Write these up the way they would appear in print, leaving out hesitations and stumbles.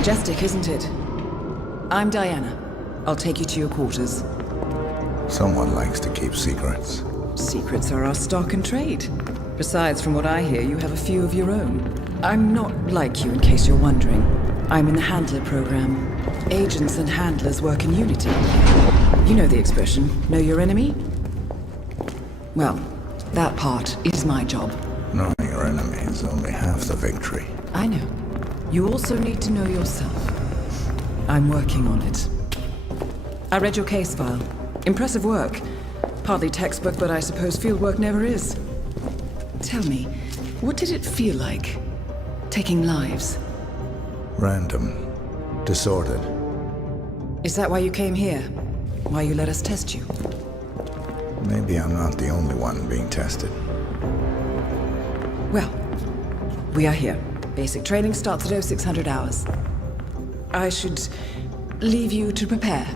Majestic, isn't it? I'm Diana. I'll take you to your quarters. Someone likes to keep secrets. Secrets are our stock and trade. Besides, from what I hear, you have a few of your own. I'm not like you, in case you're wondering. I'm in the Handler program. Agents and handlers work in unity. You know the expression, know your enemy? Well, that part is my job. Knowing your enemy is only half the victory. I know. You also need to know yourself. I'm working on it. I read your case file. Impressive work. Partly textbook, but I suppose fieldwork never is. Tell me, what did it feel like, taking lives? Random. Disordered. Is that why you came here? Why you let us test you? Maybe I'm not the only one being tested. Well, we are here. Basic training starts at 0600 hours. I should leave you to prepare.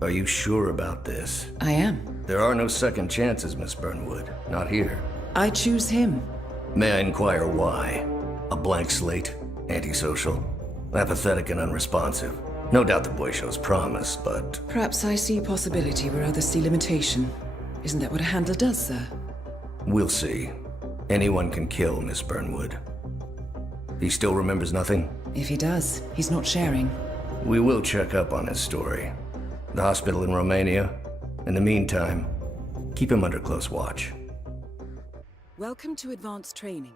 Are you sure about this? I am. There are no second chances, Miss Burnwood. Not here. I choose him. May I inquire why? A blank slate? Antisocial? Apathetic and unresponsive? No doubt the boy shows promise, but... Perhaps I see possibility where others see limitation. Isn't that what a handler does, sir? We'll see. Anyone can kill Miss Burnwood. He still remembers nothing? If he does, he's not sharing. We will check up on his story. The hospital in Romania. In the meantime, keep him under close watch. Welcome to advanced training.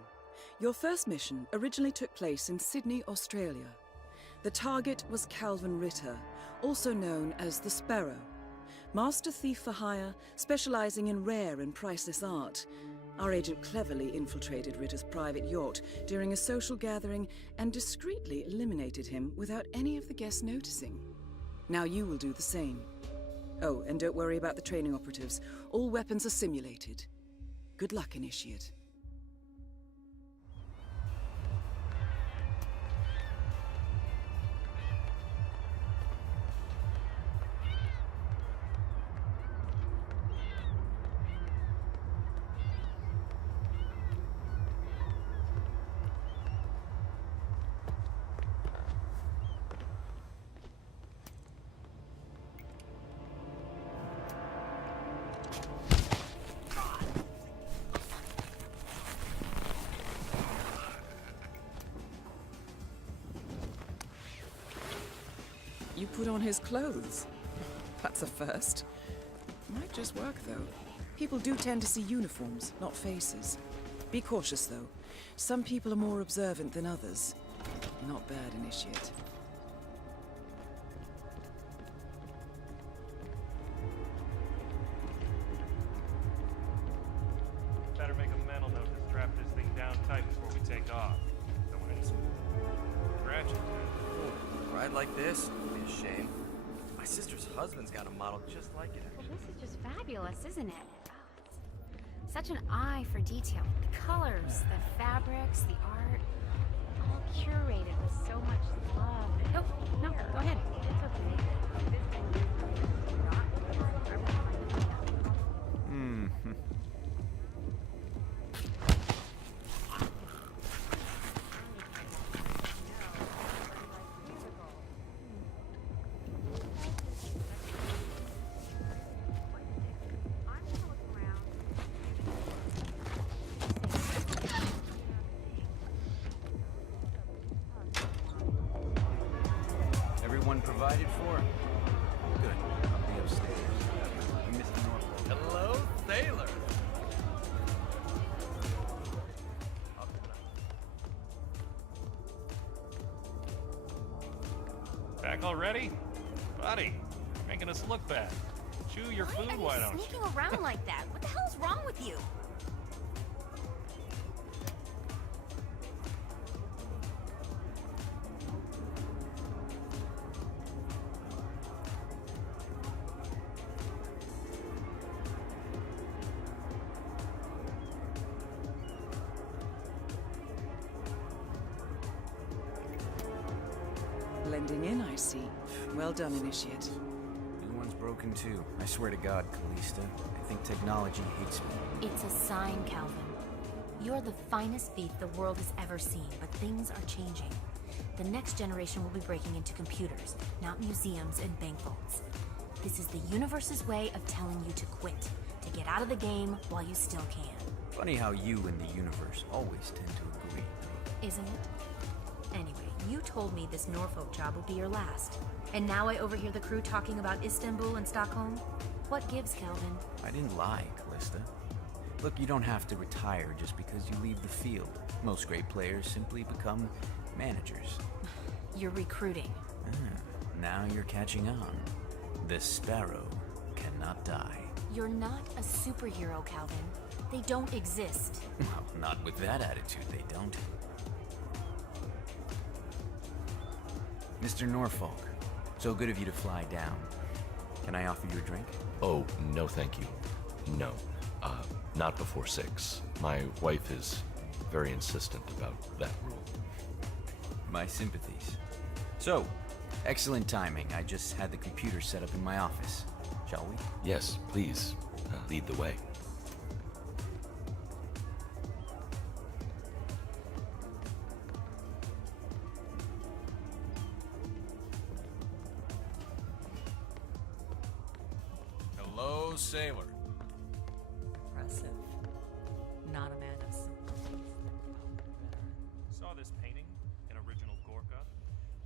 Your first mission originally took place in Sydney, Australia. The target was Calvin Ritter, also known as the Sparrow. Master thief for hire, specializing in rare and priceless art. Our agent cleverly infiltrated Ritter's private yacht during a social gathering and discreetly eliminated him without any of the guests noticing. Now you will do the same. Oh, and don't worry about the training operatives. All weapons are simulated. Good luck, Initiate. You put on his clothes. That's a first. Might just work, though. People do tend to see uniforms, not faces. Be cautious, though. Some people are more observant than others. Not bad, Initiate. Better make a mental note to strap this thing down tight before we take off. Don't want any scratches. Ride like this? It'd be a shame. My sister's husband's got a model just like it, actually. Well, this is just fabulous, isn't it? Oh, it's such an eye for detail. The colors, the fabrics, the art, all curated with so much love. No, go ahead. It's okay. Everyone provided for? Good. I'll be upstairs. Mr. Norfolk. Hello, sailor. Back already? Buddy, you're making us look bad. Chew your food, why don't you? Sneaking around like that? What the hell's wrong with you? Blending in, I see. Well done, Initiate. New one's broken too. I swear to God, Callista. I think technology hates me. It's a sign, Calvin. You're the finest thief the world has ever seen, but things are changing. The next generation will be breaking into computers, not museums and bank vaults. This is the universe's way of telling you to quit, to get out of the game while you still can. Funny how you and the universe always tend to agree. Isn't it? Anyway, you told me this Norfolk job would be your last. And now I overhear the crew talking about Istanbul and Stockholm? What gives, Calvin? I didn't lie, Callista. Look, you don't have to retire just because you leave the field. Most great players simply become managers. You're recruiting. Now you're catching on. The sparrow cannot die. You're not a superhero, Calvin. They don't exist. Well, not with that attitude, they don't. Mr. Norfolk, so good of you to fly down. Can I offer you a drink? Oh, no thank you. No. Not before 6. My wife is very insistent about that rule. My sympathies. So, excellent timing. I just had the computer set up in my office. Shall we? Yes, please, lead the way. Hello, sailor. Impressive. Not a man of sympathies. Saw this painting, an original Gorka.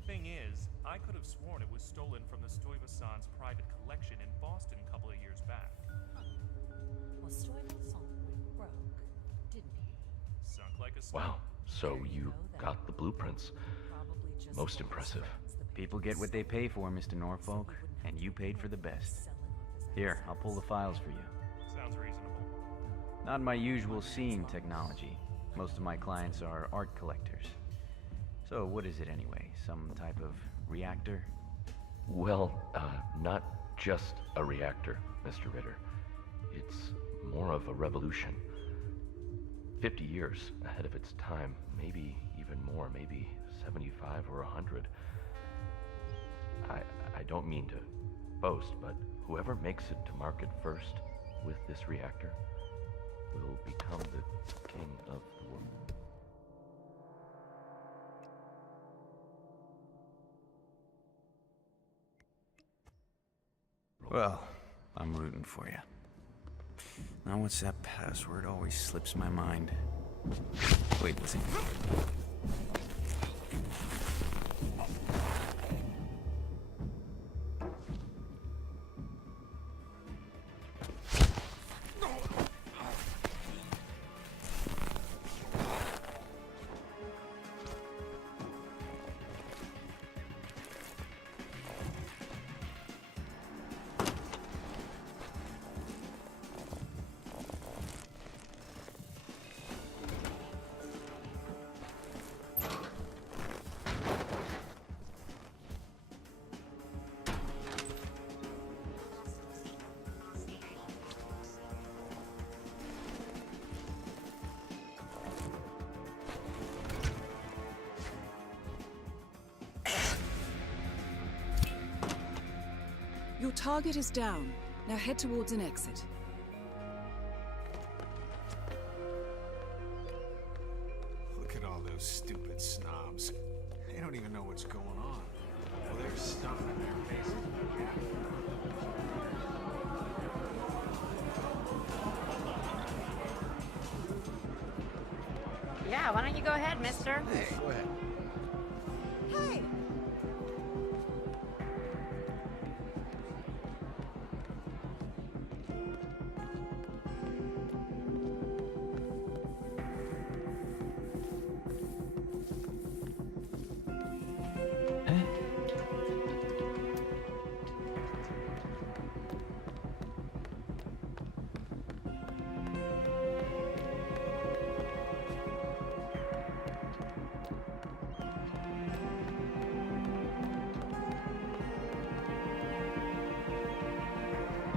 Thing is, I could have sworn it was stolen from the Stuyvesant's private collection in Boston a couple of years back. Well, Stuyvesant went broke, didn't he? Sunk like a snake. Wow, so you got the blueprints. Probably just Most one of his impressive. friends, the People get what they pay for, Mr. Norfolk, and you paid for the best. Here, I'll pull the files for you. Sounds reasonable. Not my usual scene technology. Most of my clients are art collectors. So what is it anyway? Some type of reactor? Well, not just a reactor, Mr. Ritter. It's more of a revolution. 50 years ahead of its time, maybe even more, maybe 75 or 100. I don't mean to boast, but whoever makes it to market first with this reactor will become the king of the world. Well, I'm rooting for you. Now what's that password? Always slips my mind. Wait, was it? Your target is down. Now head towards an exit. Look at all those stupid snobs. They don't even know what's going on. Well, there's stuff in their faces. Yeah, why don't you go ahead, mister? Hey, go ahead. Hey!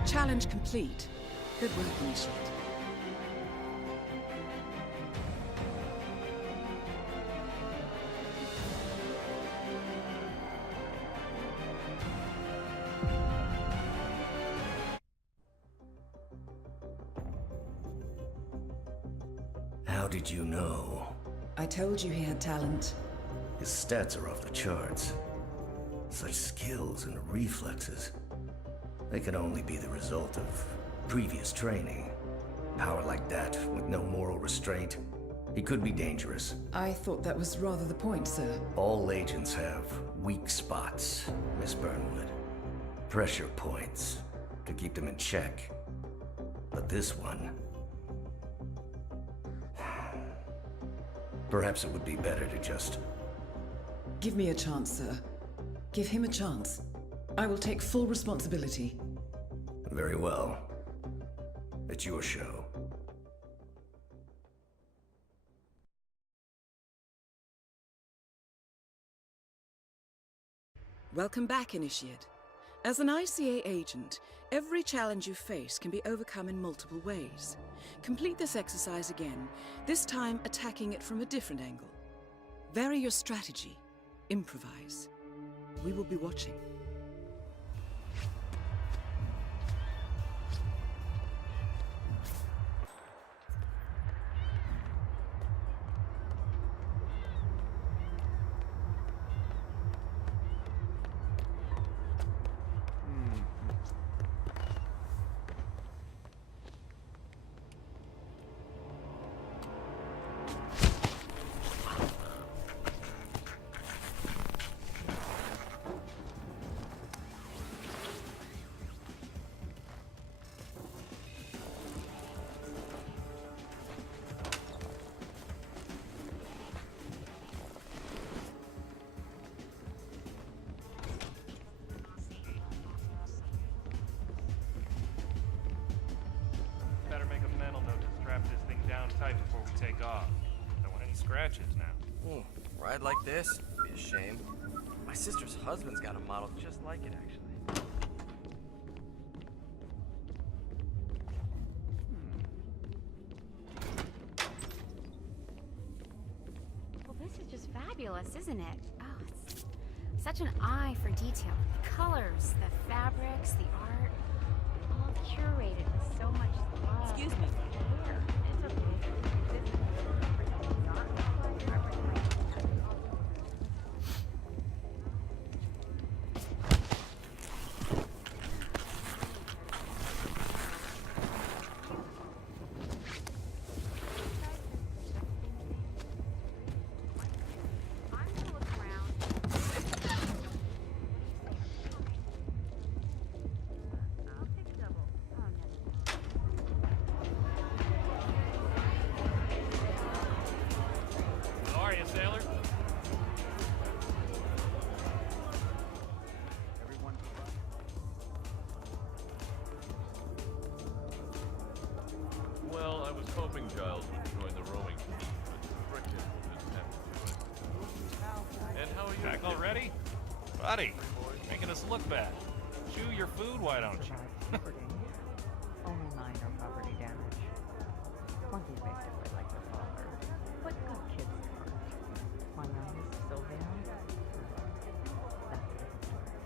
Challenge complete. Good work, Initiate. How did you know? I told you he had talent. His stats are off the charts. Such skills and reflexes. They can only be the result of previous training. Power like that, with no moral restraint, he could be dangerous. I thought that was rather the point, sir. All agents have weak spots, Miss Burnwood. Pressure points to keep them in check. But this one... Perhaps it would be better to just... Give me a chance, sir. Give him a chance. I will take full responsibility. Very well. It's your show. Welcome back, Initiate. As an ICA agent, every challenge you face can be overcome in multiple ways. Complete this exercise again, this time attacking it from a different angle. Vary your strategy. Improvise. We will be watching. Better make a mental note to strap this thing down tight before we take off. Don't want any scratches now. Ooh, ride like this? Be a shame. My sister's husband's got a model just like it, actually. Well, this is just fabulous, isn't it? Oh, it's such an eye for detail. The colors, the fabrics, the art, all curated with so much love. Excuse me. Here, it's okay. This is How are you, sailor? Well, I was hoping Giles would join the rowing team, but frickin' we'll just have to do it. And how are you? Back already? Buddy, making us look bad. Chew your food, why don't you? Only minor property damage. Plenty basically like the father. But good kids at heart. My youngest, Sylvia. That's a different story.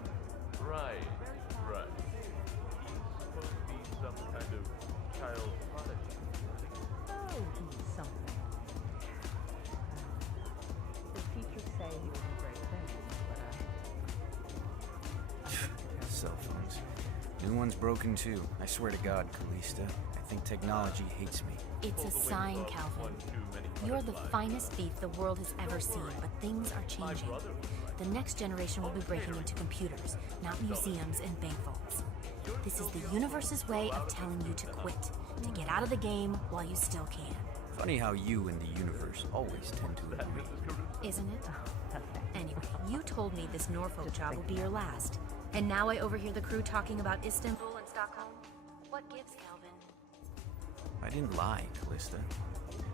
Right, right. He's supposed to be some kind of child prodigy. Oh, he's something. The teachers say he will do great things, but Cell phones. New one's broken too. I swear to God, Callista. I think technology hates me. It's a sign, Calvin. You're the finest thief the world has ever seen, but things are changing. The next generation will be breaking into computers, not museums and bank vaults. This is the universe's way of telling you to quit, to get out of the game while you still can. Funny how you and the universe always tend to agree. Isn't it? Anyway, you told me this Norfolk job will be your last. And now I overhear the crew talking about Istanbul and Stockholm. What gives, Calvin? I didn't lie, Callista.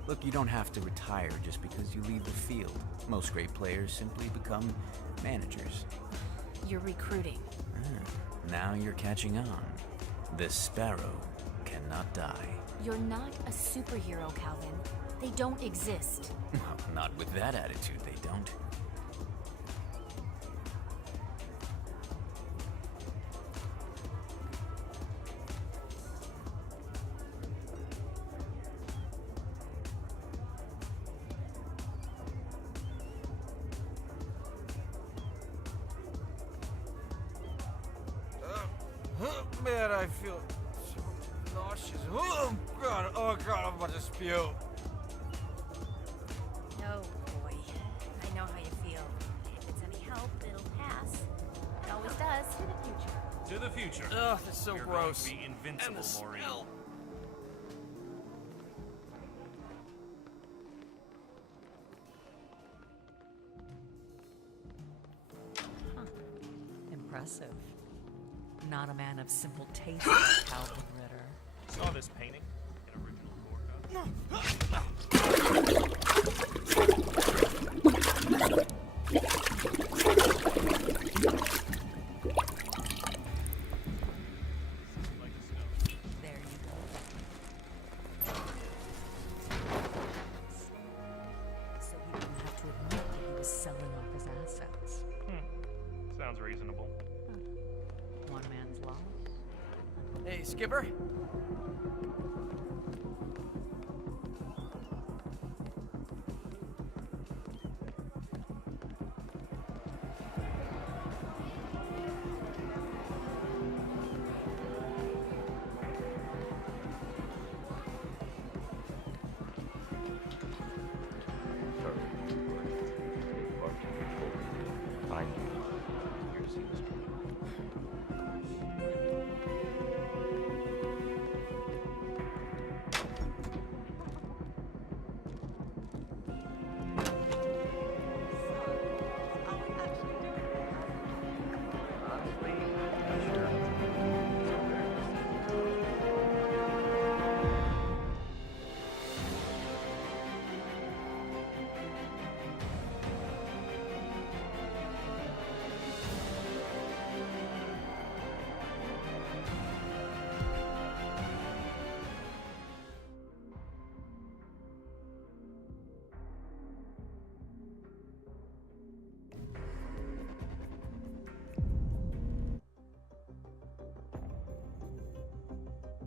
Look, you don't have to retire just because you leave the field. Most great players simply become managers. You're recruiting. Now you're catching on. The sparrow cannot die. You're not a superhero, Calvin. They don't exist. Well, not with that attitude, they don't. man, I feel so nauseous. Oh god, I'm about to spew. No, boy. I know how you feel. If it's any help, it'll pass. It always does. To the future. To the future. Ugh, that's so You're gross. going to be invincible, And the Maureen. smell. Impressive. Not a man of simple taste, Calvin Ritter. Saw this painting in original There you go. So he didn't have to admit that he was selling off his assets. Sounds reasonable. One man's loss. Hey, Skipper. Sorry, but the bartender told me to find you. Here to see Mr. Ritter. Honestly, not sure.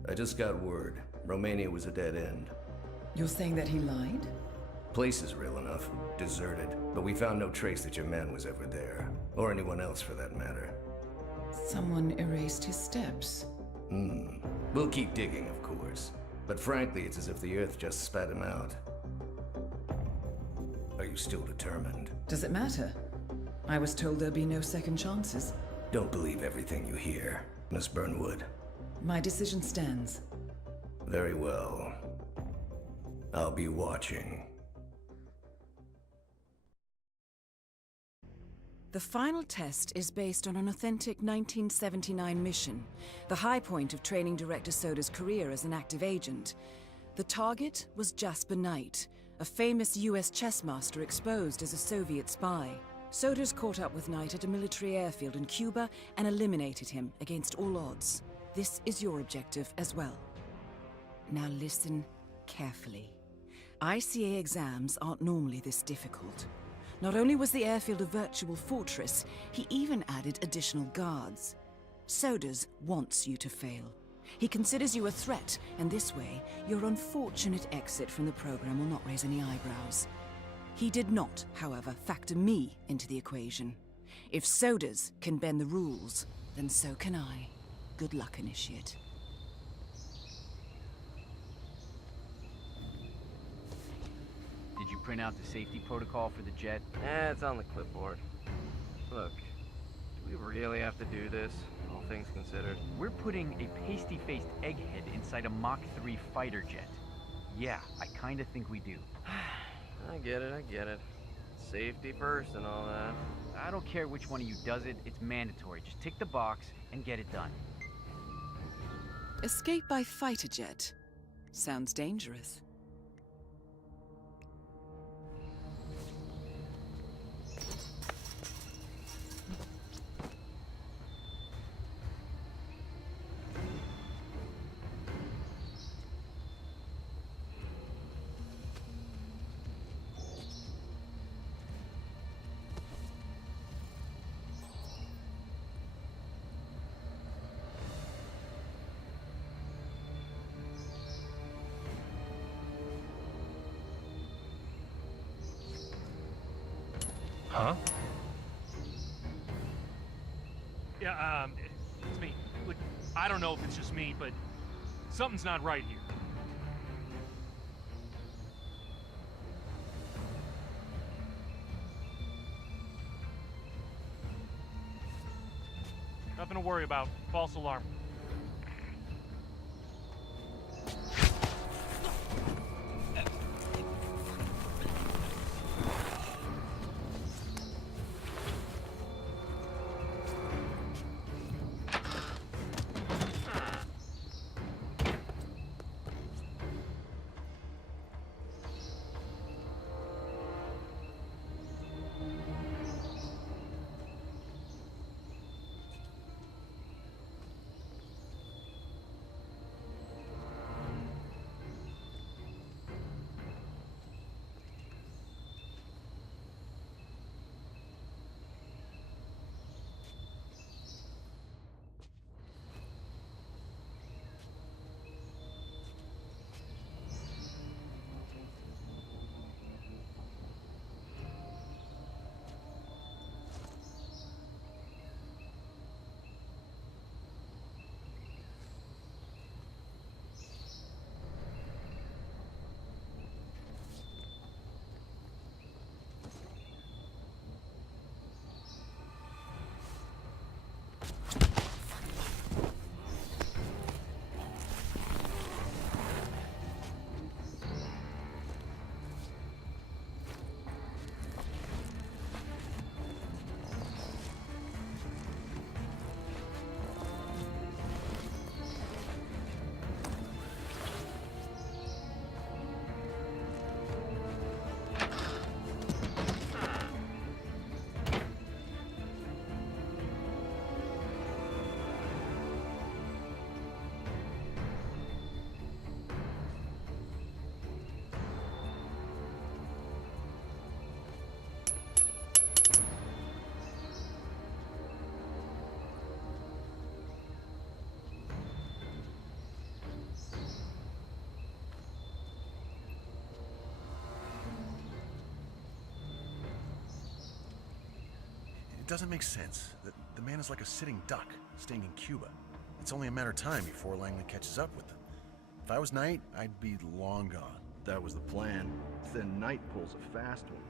I just got word. Romania was a dead end. You're saying that he lied? Place is real enough. Deserted. But we found no trace that your man was ever there. Or anyone else for that matter. Someone erased his steps. We'll keep digging, of course. But frankly, it's as if the Earth just spat him out. Are you still determined? Does it matter? I was told there'd be no second chances. Don't believe everything you hear, Miss Burnwood. My decision stands. Very well. I'll be watching. The final test is based on an authentic 1979 mission, the high point of training director Soda's career as an active agent. The target was Jasper Knight, a famous US chess master exposed as a Soviet spy. Soda's caught up with Knight at a military airfield in Cuba and eliminated him against all odds. This is your objective as well. Now listen carefully. ICA exams aren't normally this difficult. Not only was the airfield a virtual fortress, he even added additional guards. Sodas wants you to fail. He considers you a threat, and this way, your unfortunate exit from the program will not raise any eyebrows. He did not, however, factor me into the equation. If Sodas can bend the rules, then so can I. Good luck, Initiate. Did you print out the safety protocol for the jet? It's on the clipboard. Look, do we really have to do this, all things considered? We're putting a pasty-faced egghead inside a Mach 3 fighter jet. Yeah, I kinda think we do. I get it. Safety first and all that. I don't care which one of you does it, it's mandatory. Just tick the box and get it done. Escape by fighter jet. Sounds dangerous. Huh? Yeah, it's me. Look, I don't know if it's just me, but something's not right here. Nothing to worry about. False alarm. It doesn't make sense. The man is like a sitting duck, staying in Cuba. It's only a matter of time before Langley catches up with them. If I was Knight, I'd be long gone. That was the plan. Then Knight pulls a fast one.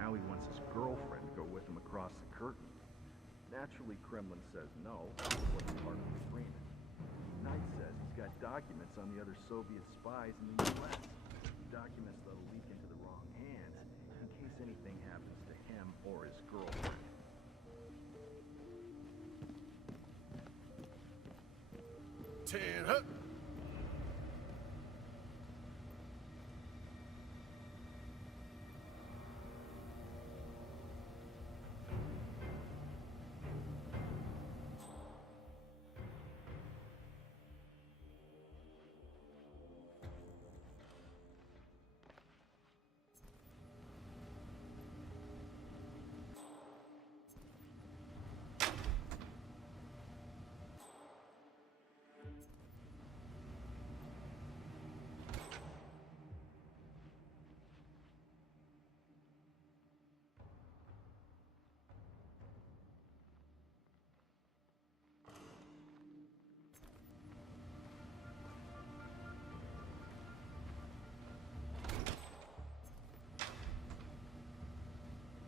Now he wants his girlfriend to go with him across the curtain. Naturally, Kremlin says no. It wasn't part of the agreement. Knight says he's got documents on the other Soviet spies in the U.S. Documents that'll leak into the wrong hands in case anything happens to him or his girlfriend. Huh?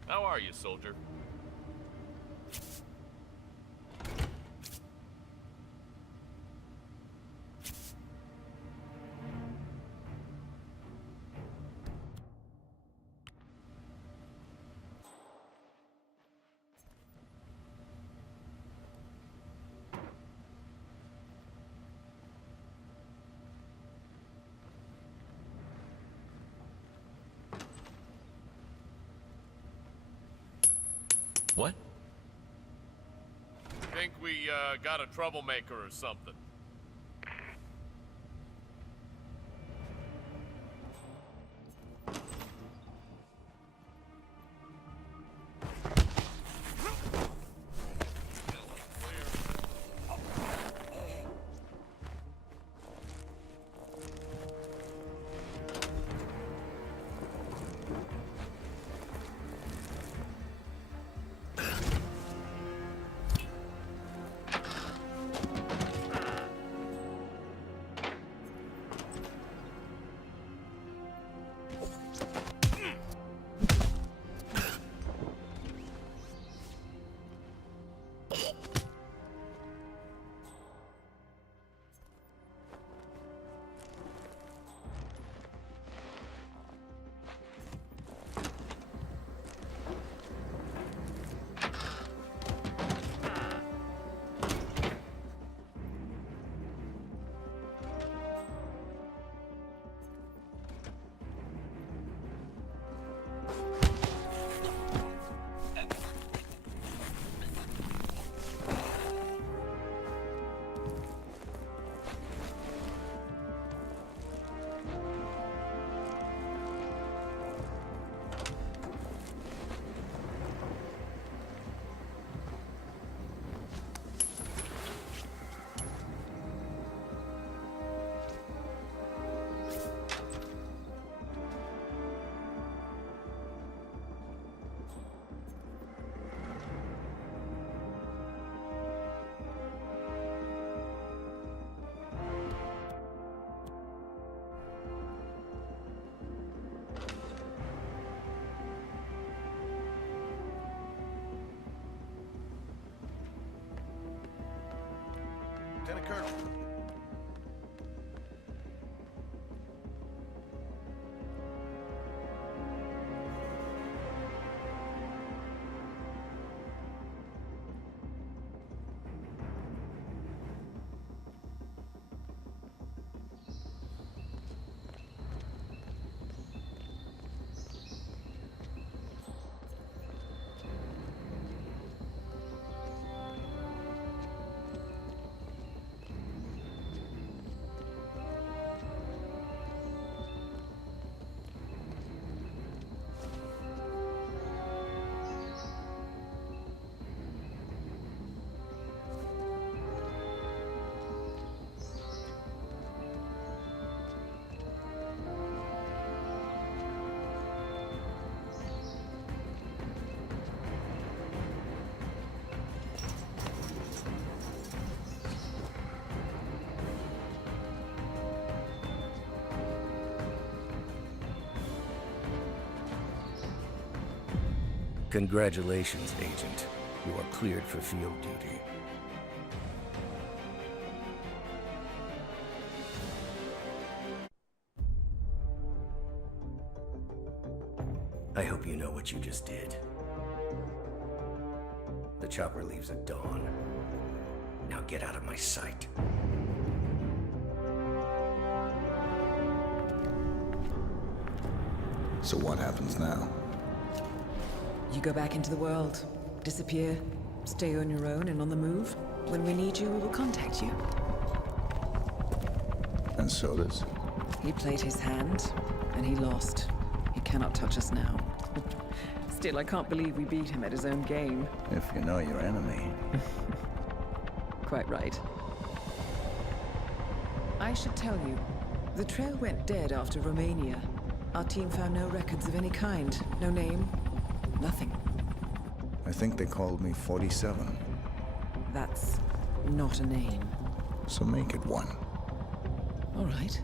How are you, soldier? What? Think we got a troublemaker or something. Colonel. Congratulations, Agent. You are cleared for field duty. I hope you know what you just did. The chopper leaves at dawn. Now get out of my sight. So what happens now? You go back into the world, disappear, stay on your own and on the move. When we need you, we will contact you. And so does? He played his hand, and he lost. He cannot touch us now. Still, I can't believe we beat him at his own game. If you know your enemy. Quite right. I should tell you, the trail went dead after Romania. Our team found no records of any kind. No name, nothing. I think they called me 47. That's not a name. So make it one. All right.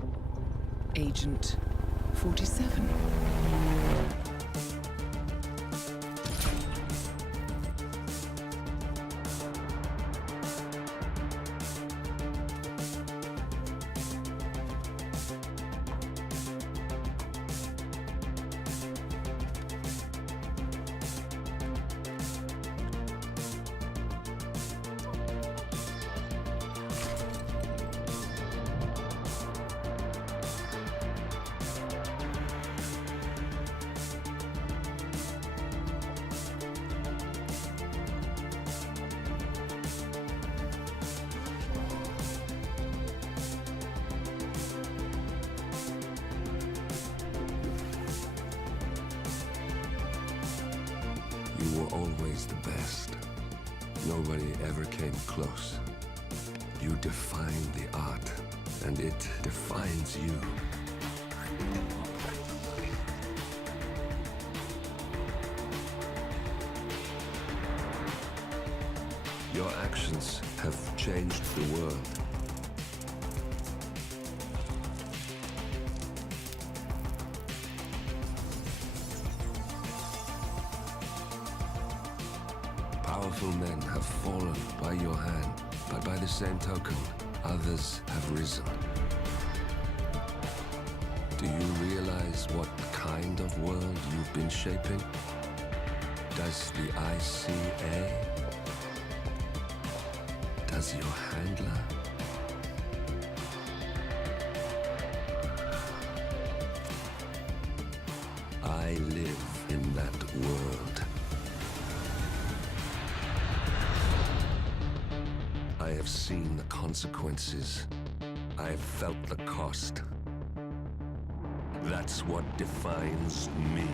Agent 47. You were always the best. Nobody ever came close. You define the art, and it defines you. Your actions have changed the world. Powerful men have fallen by your hand, but by the same token, others have risen. Do you realize what kind of world you've been shaping? Does the ICA? Does your handler? I live in that world. I have seen the consequences. I have felt the cost. That's what defines me.